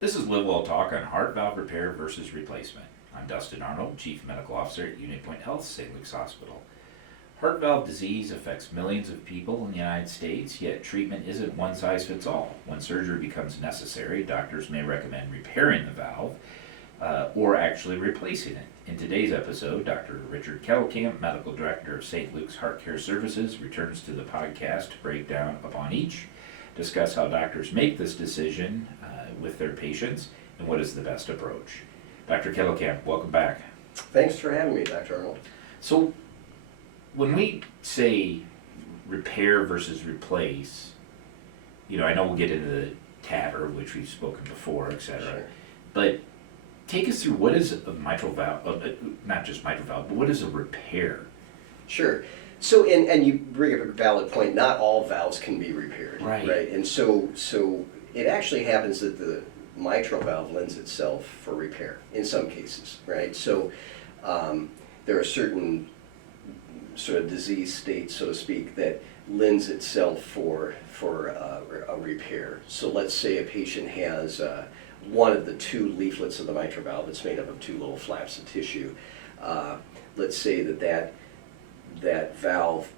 This is LiveWell Talk on heart valve repair versus replacement. I'm Dustin Arnold, Chief Medical Officer at Unit Point Health, St. Luke's Hospital. Heart valve disease affects millions of people in the United States, yet treatment isn't one size fits all. When surgery becomes necessary, doctors may recommend repairing the valve or actually replacing it. In today's episode, Dr. Richard Kettelkamp, Medical Director of St. Luke's Heart Care Services, returns to the podcast to break down upon each, discuss how doctors make this decision with their patients, and what is the best approach. Dr. Kettelkamp, welcome back. Thanks for having me, Dr. Arnold. So, when we say repair versus replace, I know we'll get into the TAVR, which we've spoken before, etc. Sure. But take us through what is a mitral valve, not just mitral valve, but what is a repair? Sure. So, and you bring up a valid point. Not all valves can be repaired, Right. And so it actually happens that the mitral valve lends itself for repair in some cases, right? So, there are certain sort of disease states, so to speak, that lends itself for a repair. So, let's say a patient has one of the two leaflets of the mitral valve. It's made up of two little flaps of tissue. Let's say that valve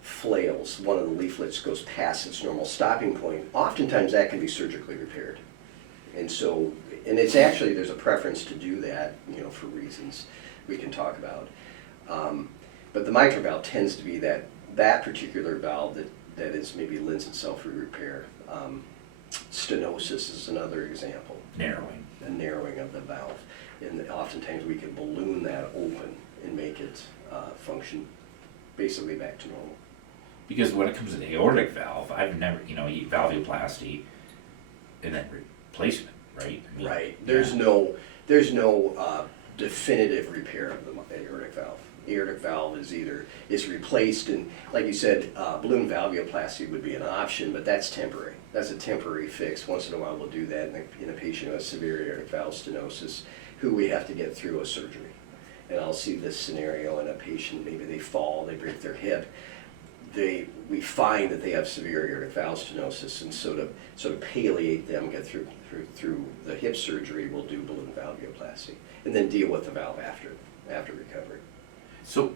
flails, one of the leaflets goes past its normal stopping point. Oftentimes that can be surgically repaired. And so, and it's actually, there's a preference to do that, for reasons we can talk about. But the mitral valve tends to be that particular valve that is maybe lends itself for repair. Stenosis is another example. Narrowing. A narrowing of the valve. And oftentimes we can balloon that open and make it function basically back to normal. Because when it comes to the aortic valve, I've never, valvuloplasty and then replacement, right? Right. There's no definitive repair of the aortic valve. Aortic valve is replaced, and like you said, balloon valvuloplasty would be an option, but that's temporary. That's a temporary fix. Once in a while we'll do that in a patient who has severe aortic valve stenosis, who we have to get through a surgery. And I'll see this scenario in a patient, maybe they fall, they break their hip. We find that they have severe aortic valve stenosis, and sort of palliate them, get through the hip surgery, we'll do balloon valvuloplasty, and then deal with the valve after recovery. So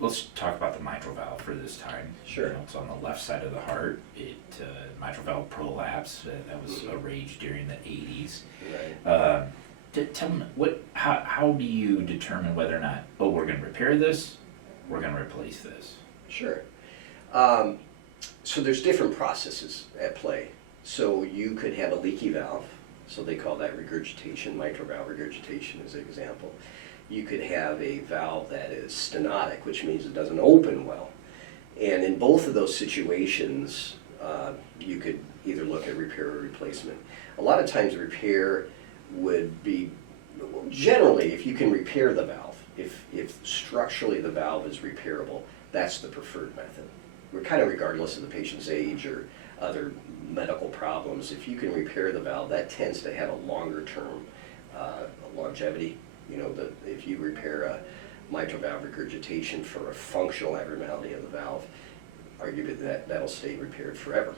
let's talk about the mitral valve for this time. Sure. It's on the left side of the heart. Mitral valve prolapse, that was a rage during the 80s. Right. Tell me, how do you determine whether or not, we're going to repair this, we're going to replace this? Sure. So there's different processes at play. So you could have a leaky valve, so they call that regurgitation. Mitral valve regurgitation is an example. You could have a valve that is stenotic, which means it doesn't open well. And in both of those situations, you could either look at repair or replacement. A lot of times repair would be, generally, if you can repair the valve, if structurally the valve is repairable, that's the preferred method. We're kind of regardless of the patient's age or other medical problems. If you can repair the valve, that tends to have a longer term longevity. If you repair a mitral valve regurgitation for a functional abnormality of the valve, arguably that'll stay repaired forever.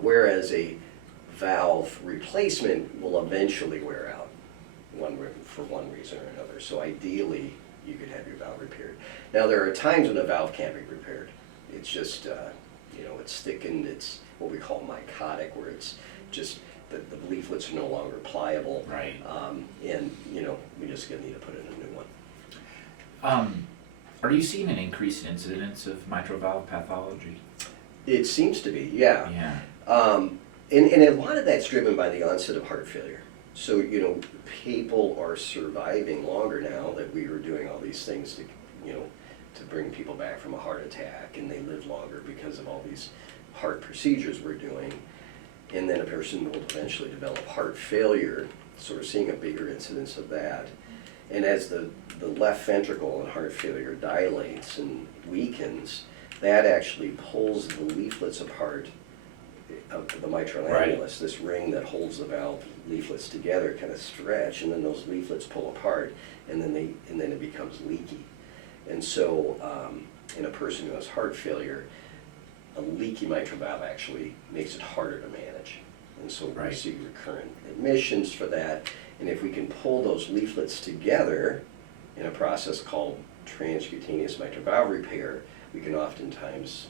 Whereas a valve replacement will eventually wear out for one reason or another. So ideally, you could have your valve repaired. Now, there are times when a valve can't be repaired. It's just, it's thickened. It's what we call mycotic, where it's just the leaflets are no longer pliable. Right. And, we just need to put in a new one. Are you seeing an increased incidence of mitral valve pathology? It seems to be, yeah. Yeah. And a lot of that's driven by the onset of heart failure. So, people are surviving longer now that we are doing all these things to bring people back from a heart attack, and they live longer because of all these heart procedures we're doing. And then a person will eventually develop heart failure, so we're seeing a bigger incidence of that. And as the left ventricle in heart failure dilates and weakens, that actually pulls the leaflets apart of the mitral annulus, this ring that holds the valve leaflets together, kind of stretch, and then those leaflets pull apart, and then it becomes leaky. And so, in a person who has heart failure, a leaky mitral valve actually makes it harder to manage. And so we Right. see recurrent admissions for that. And if we can pull those leaflets together in a process called transcutaneous mitral valve repair, we can oftentimes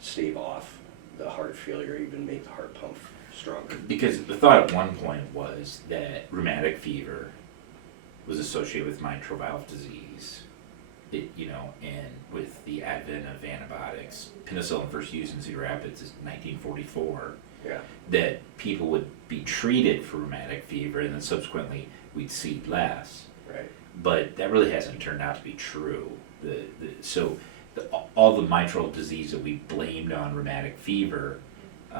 stave off the heart failure, even make the heart pump stronger. Because the thought at one point was that rheumatic fever was associated with mitral valve disease. And with the advent of antibiotics, penicillin first used in Cedar Rapids is 1944, Yeah. that people would be treated for rheumatic fever and then subsequently we'd see less. Right. But that really hasn't turned out to be true. All the mitral disease that we blamed on rheumatic fever,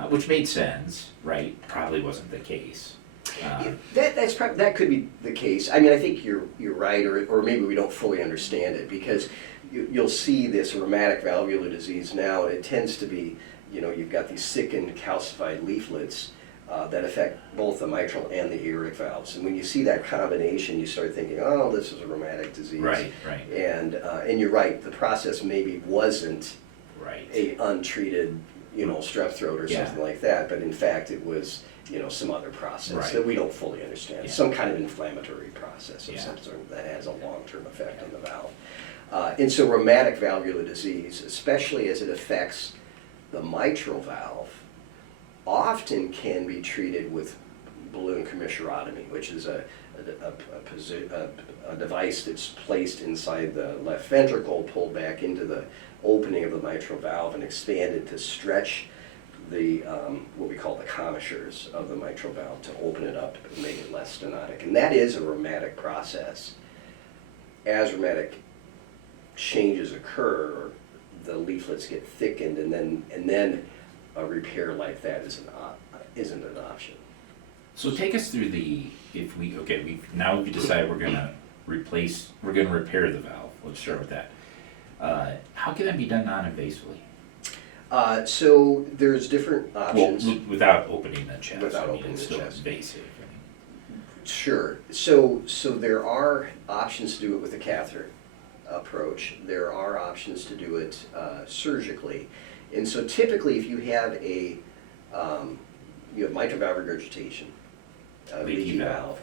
which made sense, right, probably wasn't the case. That could be the case. I mean, I think you're right, or maybe we don't fully understand it, because you'll see this rheumatic valvular disease now, and it tends to be, you've got these thickened, calcified leaflets that affect both the mitral and the aortic valves. And when you see that combination, you start thinking, oh, this is a rheumatic disease. Right. And you're right, the process maybe wasn't Right. a untreated, strep throat or Yeah. something like that, but in fact it was, some other process Right. that we don't fully understand. Yeah. Some kind of inflammatory process of Yeah. some sort that has a long-term effect on the valve. And so rheumatic valvular disease, especially as it affects the mitral valve, often can be treated with balloon commissurotomy, which is a device that's placed inside the left ventricle, pulled back into the opening of the mitral valve and expanded to stretch the what we call the commissures of the mitral valve to open it up and make it less stenotic. And that is a rheumatic process. As rheumatic changes occur, the leaflets get thickened, and then a repair like that isn't an option. So take us through we've decided we're going to repair the valve. Let's start with that. How can that be done non-invasively? So there's different options. Well, without opening the chest. Without opening it's the still chest. invasive. Sure. So there are options to do it with a catheter approach. There are options to do it surgically. And so typically if you have you have mitral valve regurgitation, leaky valve,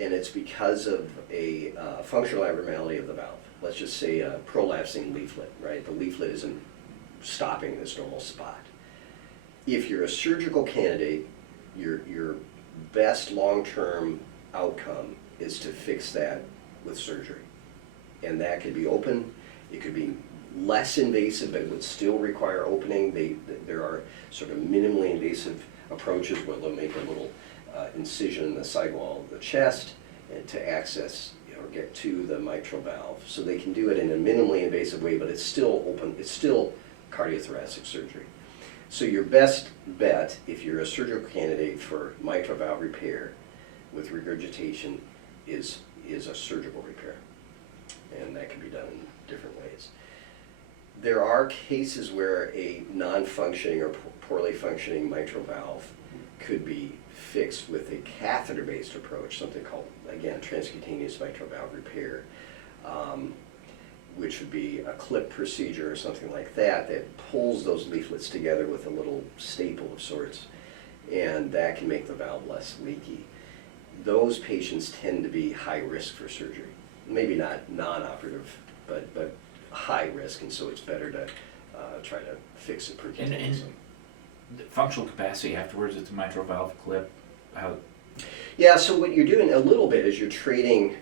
and it's because of a functional abnormality of the valve. Let's just say a prolapsing leaflet, right? The leaflet isn't stopping this normal spot. If you're a surgical candidate, your best long-term outcome is to fix that with surgery. And that could be open, it could be less invasive, but it would still require opening. There are sort of minimally invasive approaches where they'll make a little incision in the sidewall of the chest and to access or get to the mitral valve. So they can do it in a minimally invasive way, but it's still open, it's still cardiothoracic surgery. So your best bet, if you're a surgical candidate for mitral valve repair with regurgitation, is a surgical repair. And that can be done in different ways. There are cases where a non-functioning or poorly functioning mitral valve could be fixed with a catheter-based approach, something called, again, transcutaneous mitral valve repair, which would be a clip procedure or something like that pulls those leaflets together with a little staple of sorts, and that can make the valve less leaky. Those patients tend to be high risk for surgery. Maybe not non-operative, but high risk, and so it's better to try to fix it percutaneously. And the functional capacity afterwards, it's a mitral valve clip. Yeah, so what you're doing a little bit is you're trading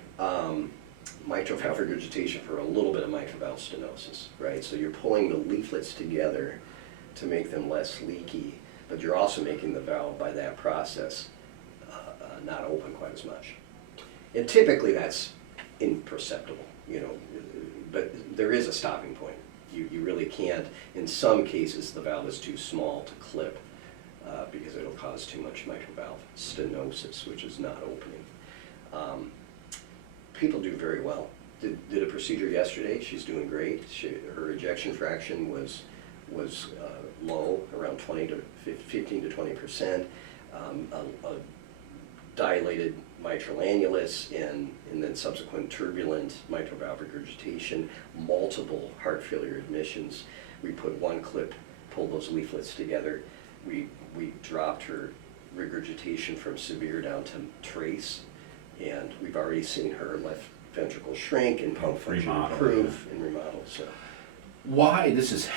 mitral valve regurgitation for a little bit of mitral valve stenosis, right? So you're pulling the leaflets together to make them less leaky, but you're also making the valve by that process not open quite as much. And typically that's imperceptible, but there is a stopping point. You really can't, in some cases the valve is too small to clip because it'll cause too much mitral valve stenosis, which is not opening. People do very well. Did a procedure yesterday, she's doing great. Her ejection fraction was low, around 15 to 20%. A dilated mitral annulus and then subsequent turbulent mitral valve regurgitation, multiple heart failure admissions. We put one clip, pulled those leaflets together. We dropped her regurgitation from severe down to trace, and we've already seen her left ventricle shrink and pump function improve and remodel. So, why this is?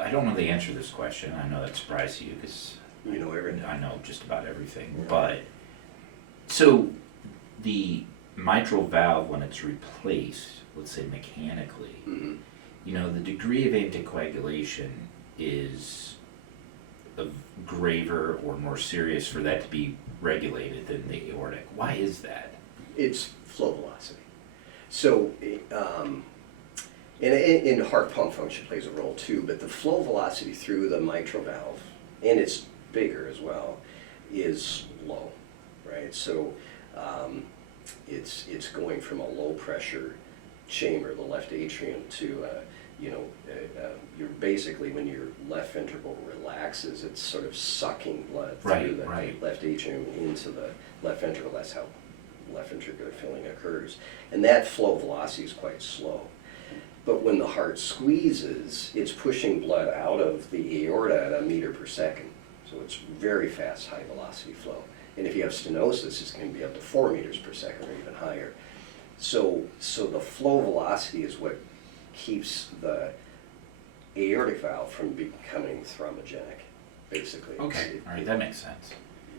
I don't know the answer to this question. I know that surprised you because you know everything. I know just about everything. Yeah. But so the mitral valve, when it's replaced, let's say mechanically, Mm-hmm. you know, the degree of anticoagulation is graver or more serious for that to be regulated than the aortic. Why is that? It's flow velocity. So, and heart pump function plays a role too, but the flow velocity through the mitral valve, and it's bigger as well, is low, right? So it's going from a low pressure chamber, the left atrium, to you're basically, when your left ventricle relaxes, it's sort of sucking blood through the left atrium into the left ventricle. That's how left ventricular filling occurs. And that flow velocity is quite slow. But when the heart squeezes, it's pushing blood out of the aorta at 1 meter per second. So it's very fast, high velocity flow. And if you have stenosis, it's going to be up to 4 meters per second or even higher. So the flow velocity is what keeps the aortic valve from becoming thrombogenic, basically. Okay, all right, that makes sense.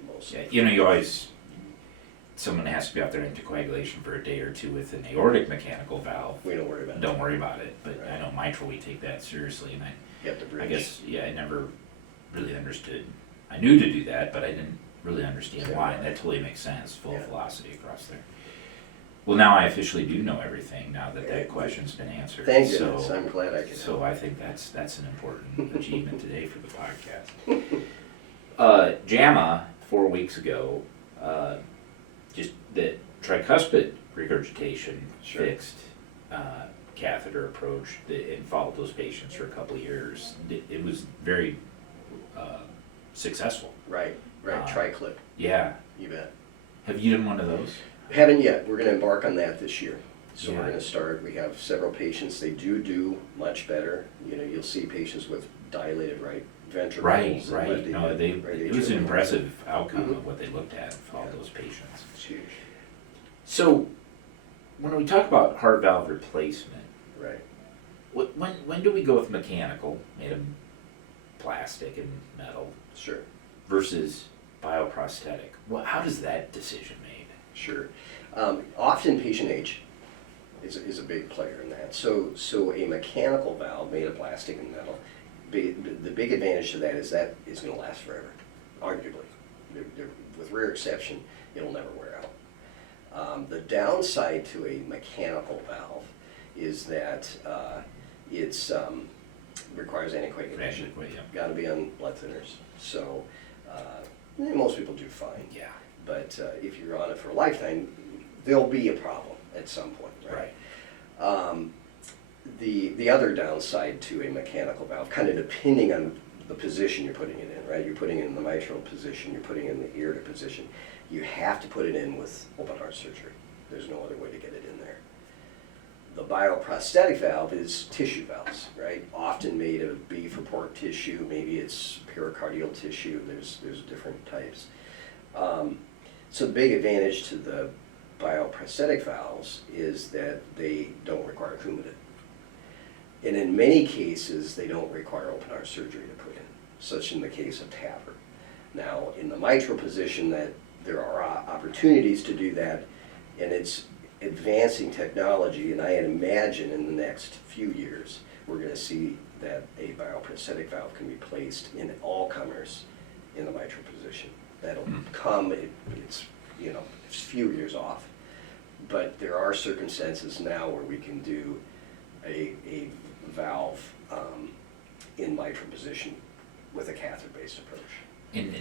Mostly. Yeah, you know, you always, someone has to be out there in anticoagulation for a day or two with an aortic mechanical valve. We don't worry about it. Don't worry about it, but Right. I know mitral, we take that seriously, and You have to bridge. I guess, yeah, I never really understood. I knew to do that, but I didn't really understand Same why, way. and that totally makes sense, full Yeah. velocity across there. Well, now I officially do know everything, now that Yeah. that question's been answered. Thank So- goodness. I'm glad I could So help. I think that's an important achievement today for the podcast. JAMA, 4 weeks ago, just the tricuspid regurgitation Sure. fixed catheter approach and followed those patients for a couple of years. It was very successful. Right. Triclip. Yeah. You bet. Have you done one of those? Haven't yet. We're going to embark on that this year. So Yeah. we're going to start. We have several patients. They do much better. You know, you'll see patients with dilated right ventricles. Right. and left No, right it was an atrium. impressive outcome Mhm. of what they looked at for all Yeah. those patients. It's huge. So, when we talk about heart valve replacement, Right. when do we go with mechanical, made of plastic and metal, Sure. versus bioprosthetic? Well, how does that decision made? Sure. Often patient age is a big player in that. So a mechanical valve made of plastic and metal, the big advantage to that is that it's going to last forever, arguably. With rare exception, it'll never wear out. The downside to a mechanical valve is that it's requires anticoagulation. Yeah. Got to be on blood thinners. So most people do fine. Yeah. But if you're on it for a lifetime, there'll be a problem at some point, right? The other downside to a mechanical valve, kind of depending on the position you're putting it in, right? You're putting it in the mitral position, you're putting it in the aortic position. You have to put it in with open heart surgery. There's no other way to get it in there. The bioprosthetic valve is tissue valves, right? Often made of beef or pork tissue. Maybe it's pericardial tissue. There's different types. So the big advantage to the bioprosthetic valves is that they don't require Coumadin. And in many cases, they don't require open heart surgery to put in, such in the case of TAVR. Now, in the mitral position, that there are opportunities to do that, and it's advancing technology, and I imagine in the next few years, we're going to see that a bioprosthetic valve can be placed in all comers in the mitral position. That'll come, it's a few years off, but there are circumstances now where we can do a valve in mitral position with a catheter-based approach. And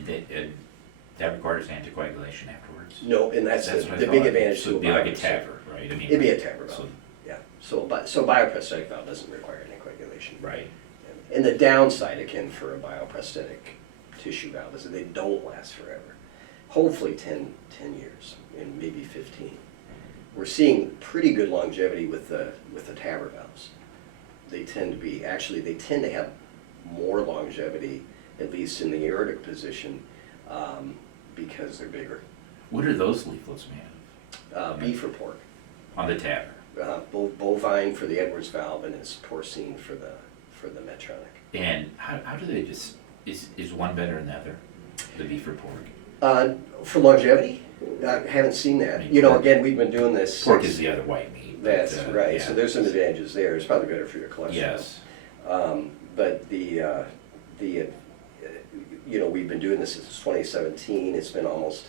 that requires anticoagulation afterwards? No, and that's what I the thought. big advantage So to it'd be a like a bioprosthetic. TAVR, right? I mean, It'd be a TAVR valve, so- yeah. So bioprosthetic valve doesn't require anticoagulation. Right. And the downside, again, for a bioprosthetic tissue valve is that they don't last forever. Hopefully 10 years, and maybe 15. We're seeing pretty good longevity with the TAVR valves. They tend to have more longevity, at least in the aortic position, because they're bigger. What are those leaflets made of? Beef or pork. On the TAVR? Bovine for the Edwards valve, and it's porcine for the Medtronic. And how do they just, is one better than the other? The beef or pork? For longevity, I haven't seen that. Again, we've been doing this. Pork is the other white meat. That's right. Yeah. So there's some advantages there. It's probably better for your cholesterol. Yes. But we've been doing this since 2017. It's been almost,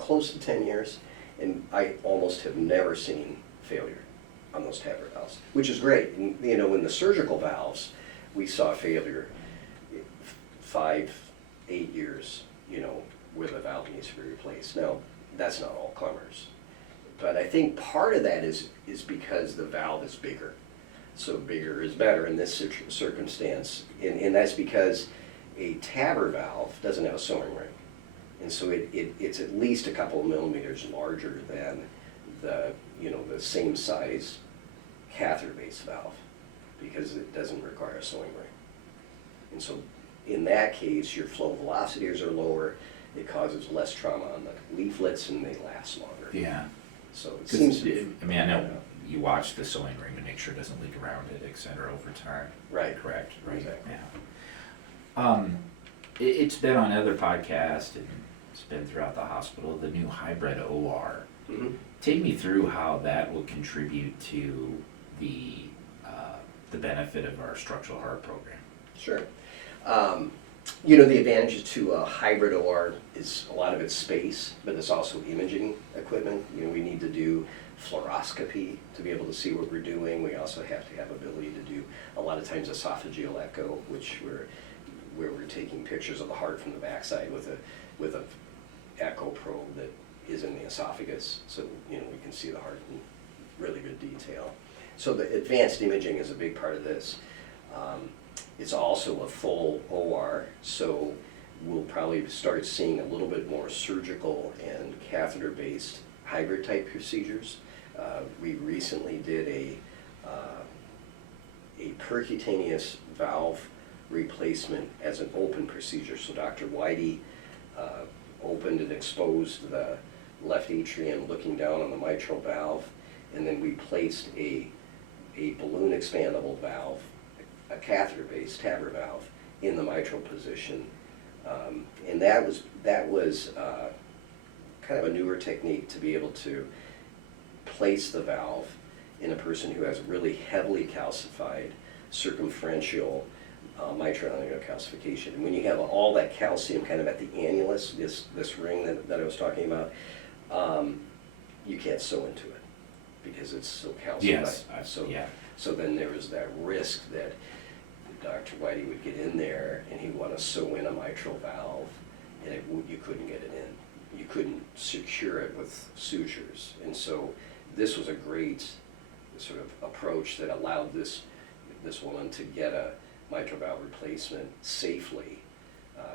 close to 10 years, and I almost have never seen failure on those TAVR valves, which is great. And, in the surgical valves, we saw failure 5-8 years, where the valve needs to be replaced. Now, that's not all comers. But I think part of that is because the valve is bigger. So bigger is better in this circumstance. And that's because a TAVR valve doesn't have a sewing ring. And so it's at least a couple of millimeters larger than the same size catheter-based valve, because it doesn't require a sewing ring. And so in that case, your flow velocities are lower, it causes less trauma on the leaflets, and they last longer. Yeah. So it seems to be. I know you watch the sewing ring to make sure it doesn't leak around it, et cetera, over time. Right. Correct. Right. Exactly. Yeah. It's been on other podcasts, and it's been throughout the hospital, the new hybrid OR. Mm-hmm. Take me through how that will contribute to the benefit of our structural heart program. Sure. The advantage to a hybrid OR is a lot of it's space, but it's also imaging equipment. We need to do fluoroscopy to be able to see what we're doing. We also have to have ability to do a lot of times esophageal echo, where we're taking pictures of the heart from the backside with a echo probe that is in the esophagus, so we can see the heart in really good detail. So the advanced imaging is a big part of this. It's also a full OR, so we'll probably start seeing a little bit more surgical and catheter-based hybrid type procedures. We recently did a percutaneous valve replacement as an open procedure. So Dr. Whitey opened and exposed the left atrium looking down on the mitral valve, and then we placed a balloon expandable valve, a catheter-based TAVR valve, in the mitral position. And that was kind of a newer technique to be able to place the valve in a person who has really heavily calcified circumferential mitral calcification. And when you have all that calcium kind of at the annulus, this ring that I was talking about, you can't sew into it because it's so calcified. Yes. So then there was that risk that Dr. Whitey would get in there and he'd want to sew in a mitral valve, and you couldn't get it in. You couldn't secure it with sutures. And so this was a great sort of approach that allowed this woman to get a mitral valve replacement safely.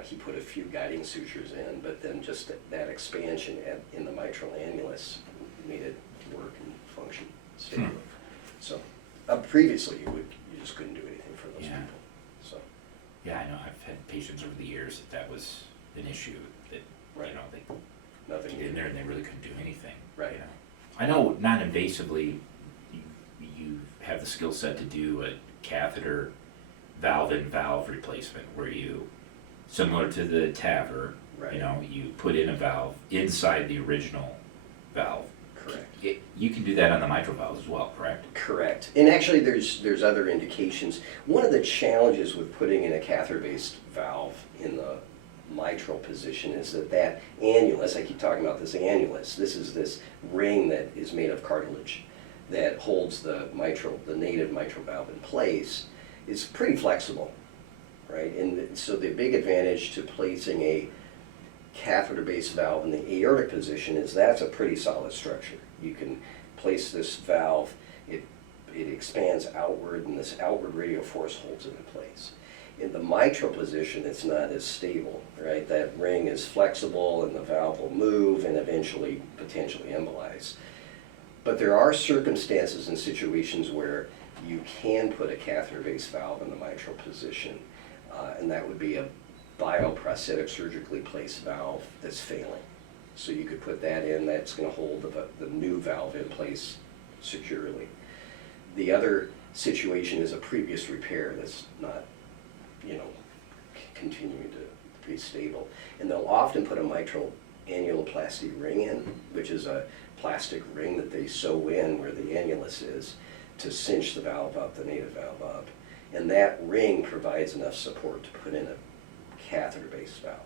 He put a few guiding sutures in, but then just that expansion in the mitral annulus made it work and function safely. So previously you just couldn't do anything for those people. So yeah, I know I've had patients over the years that was an issue that they nothing get in there and they really couldn't do anything. Right. I know non-invasively you have the skill set to do a catheter valve-in-valve replacement where you, similar to the TAVR, you put in a valve inside the original valve. Correct. You can do that on the mitral valve as well, correct? Correct. And actually there's other indications. One of the challenges with putting in a catheter-based valve in the mitral position is that annulus, I keep talking about this annulus, this is this ring that is made of cartilage that holds the native mitral valve in place. It's pretty flexible, right? And so the big advantage to placing a catheter-based valve in the aortic position is that's a pretty solid structure. You can place this valve, it expands outward, and this outward radial force holds it in place. In the mitral position, it's not as stable, right? That ring is flexible and the valve will move and eventually potentially embolize. But there are circumstances and situations where you can put a catheter-based valve in the mitral position, and that would be a bioprosthetic surgically placed valve that's failing. So you could put that in, that's going to hold the new valve in place securely. The other situation is a previous repair that's not, continuing to be stable. And they'll often put a mitral annuloplasty ring in, which is a plastic ring that they sew in where the annulus is to cinch the valve up, the native valve up. And that ring provides enough support to put in a catheter-based valve.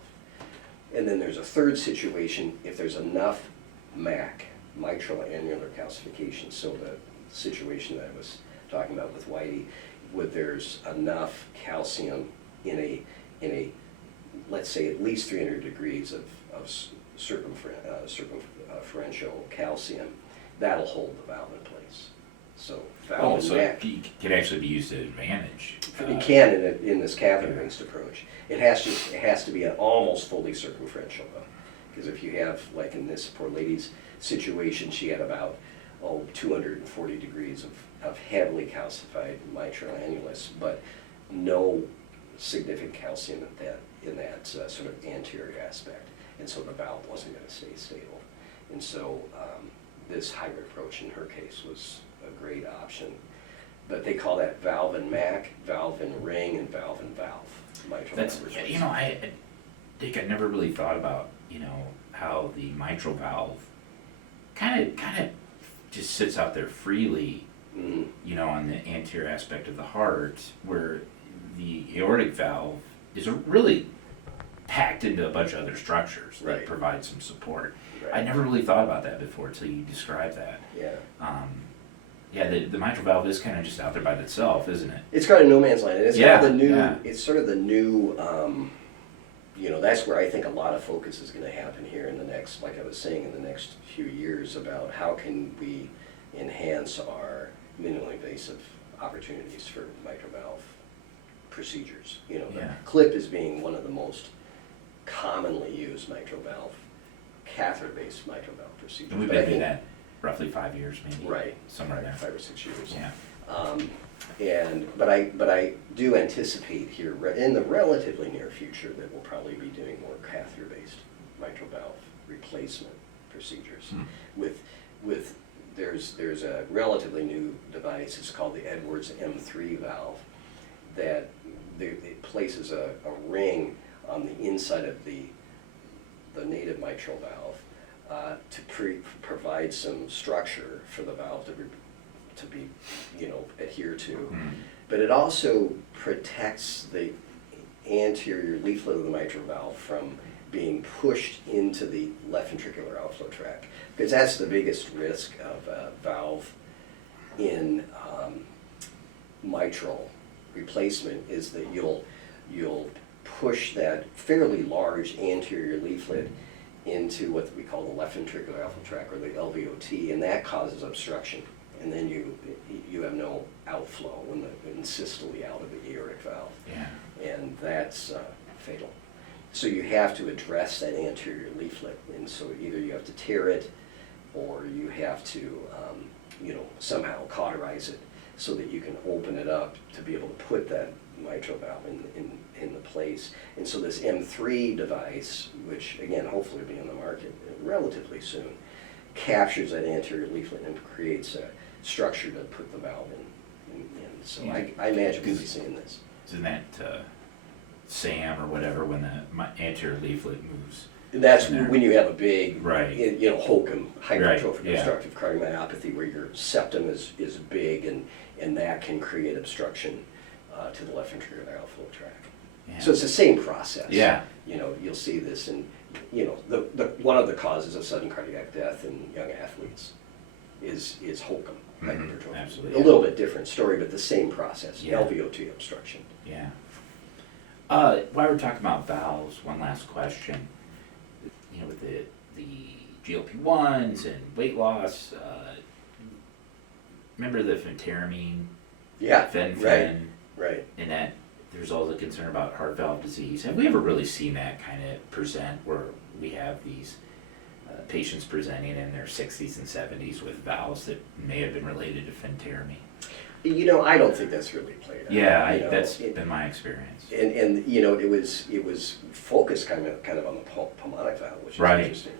And then there's a third situation, if there's enough MAC, mitral annular calcification, so the situation that I was talking about with Whitey, where there's enough calcium in a let's say at least 300 degrees of circumferential calcium, that'll hold the valve in place. So valve and so MAC, it can actually be used to advantage. it can in this catheter-based approach. It has to be an almost fully circumferential though, because if you have, like in this poor lady's situation, she had about 240 degrees of heavily calcified mitral annulus, but no significant calcium in that sort of anterior aspect, and so the valve wasn't going to stay stable. And so this hybrid approach in her case was a great option. But they call that valve and MAC, valve and ring, and valve and valve. That's, I think I never really thought about, how the mitral valve kind of just sits out there freely, on the anterior aspect of the heart, where the aortic valve is really packed into a bunch of other structures that provide some support. Right. I never really thought about that before until you described that. Yeah. The mitral valve is kind of just out there by itself, isn't it? It's got a no man's land, and it's kind of the new. It's sort of the new. That's where I think a lot of focus is going to happen here in the next, like I was saying, in the next few years about how can we enhance our minimally invasive opportunities for mitral valve procedures. The clip is being one of the most commonly used mitral valve, catheter-based mitral valve procedures. And we've been doing that roughly 5 years, maybe. Right. Somewhere there. 5 or 6 years. Yeah. But I do anticipate here in the relatively near future that we'll probably be doing more catheter-based mitral valve replacement procedures. There's a relatively new device. It's called the Edwards M3 valve that it places a ring on the inside of the native mitral valve to provide some structure for the valve to be adhere to. But it also protects the anterior leaflet of the mitral valve from being pushed into the left ventricular outflow tract, because that's the biggest risk of a valve in mitral replacement, is that you'll push that fairly large anterior leaflet into what we call the left ventricular outflow tract, or the LVOT, and that causes obstruction, and then you have no outflow in systole out of the aortic valve, and that's fatal. So you have to address that anterior leaflet, and so either you have to tear it, or you have to somehow cauterize it so that you can open it up to be able to put that mitral valve in the place. And so this M3 device, which again hopefully will be on the market relatively soon, captures that anterior leaflet and creates a structure to put the valve in. So I imagine we'll be seeing this. Isn't that SAM or whatever, when the anterior leaflet moves? That's when you have a big, HOCM, hypertrophic obstructive cardiomyopathy, where your septum is big, and that can create obstruction to the left ventricular outflow tract. So it's the same process. You'll see this in, one of the causes of sudden cardiac death in young athletes is HOCM, hypertrophy. Absolutely. A little bit different story, but the same process, LVOT obstruction. While we're talking about valves, one last question. With the GLP-1s and weight loss, remember the phentermine? Fen. Right. And that there's all the concern about heart valve disease. Have we ever really seen that kind of present, where we have these patients presenting in their 60s and 70s with valves that may have been related to phentermine? I don't think that's really played out. Yeah, that's been my experience. And it was focused kind of on the pulmonic valve, which is interesting.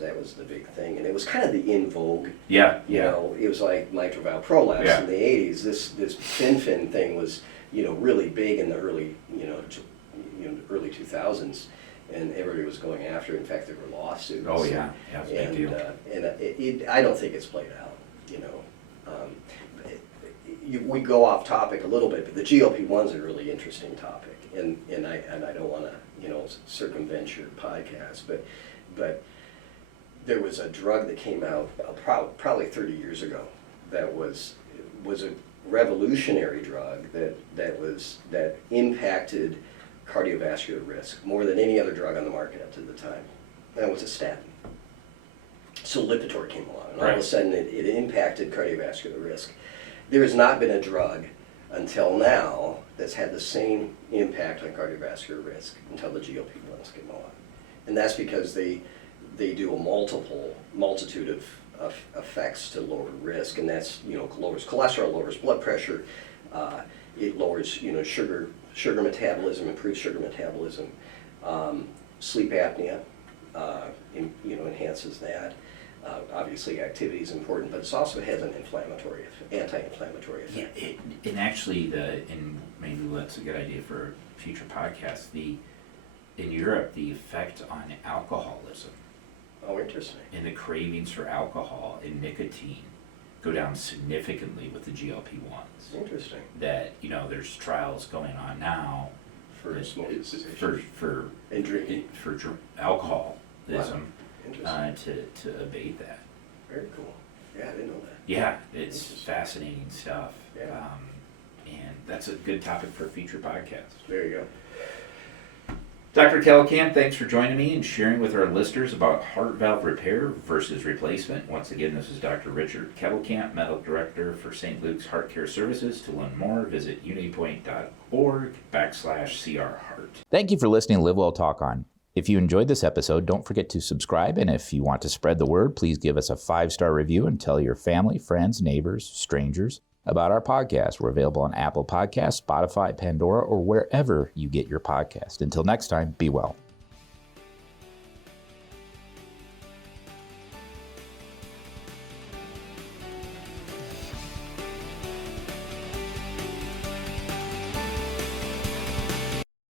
That was the big thing, and it was kind of the in vogue. Yeah. It was like mitral valve prolapse in the 80s. This fin thing was really big in the early 2000s, and everybody was going after it. In fact, there were lawsuits. Oh yeah, it's a big deal. I don't think it's played out. We go off topic a little bit, but the GLP-1's a really interesting topic, and I don't want to circumvent your podcast, but there was a drug that came out probably 30 years ago that was a revolutionary drug that impacted cardiovascular risk more than any other drug on the market up to the time. That was a statin. So Lipitor came along, and all of a sudden it impacted cardiovascular risk. There has not been a drug until now that's had the same impact on cardiovascular risk until the GLP-1s came along. And that's because they do a multitude of effects to lower risk, and that's lowers cholesterol, lowers blood pressure, it lowers sugar metabolism, improves sugar metabolism, sleep apnea enhances that. Obviously, activity is important, but it also has an anti-inflammatory effect. Yeah, and actually, and maybe that's a good idea for a future podcast. In Europe, the effect on alcoholism. Oh, interesting. And the cravings for alcohol and nicotine go down significantly with the GLP-1s. Interesting. That there's trials going on now for smoking cessation. For alcoholism. Wow. To abate that. Very cool. Yeah, I didn't know that. Yeah, it's fascinating stuff. Yeah. And that's a good topic for a future podcast. There you go. Dr. Kettelkamp, thanks for joining me and sharing with our listeners about heart valve repair versus replacement. Once again, this is Dr. Richard Kettelkamp, Medical Director for St. Luke's Heart Care Services. To learn more, visit unitypoint.org/CRHeart. Thank you for listening to LiveWell Talk On. If you enjoyed this episode, don't forget to subscribe, and if you want to spread the word, please give us a 5-star review and tell your family, friends, neighbors, strangers about our podcast. We're available on Apple Podcasts, Spotify, Pandora, or wherever you get your podcast. Until next time, be well.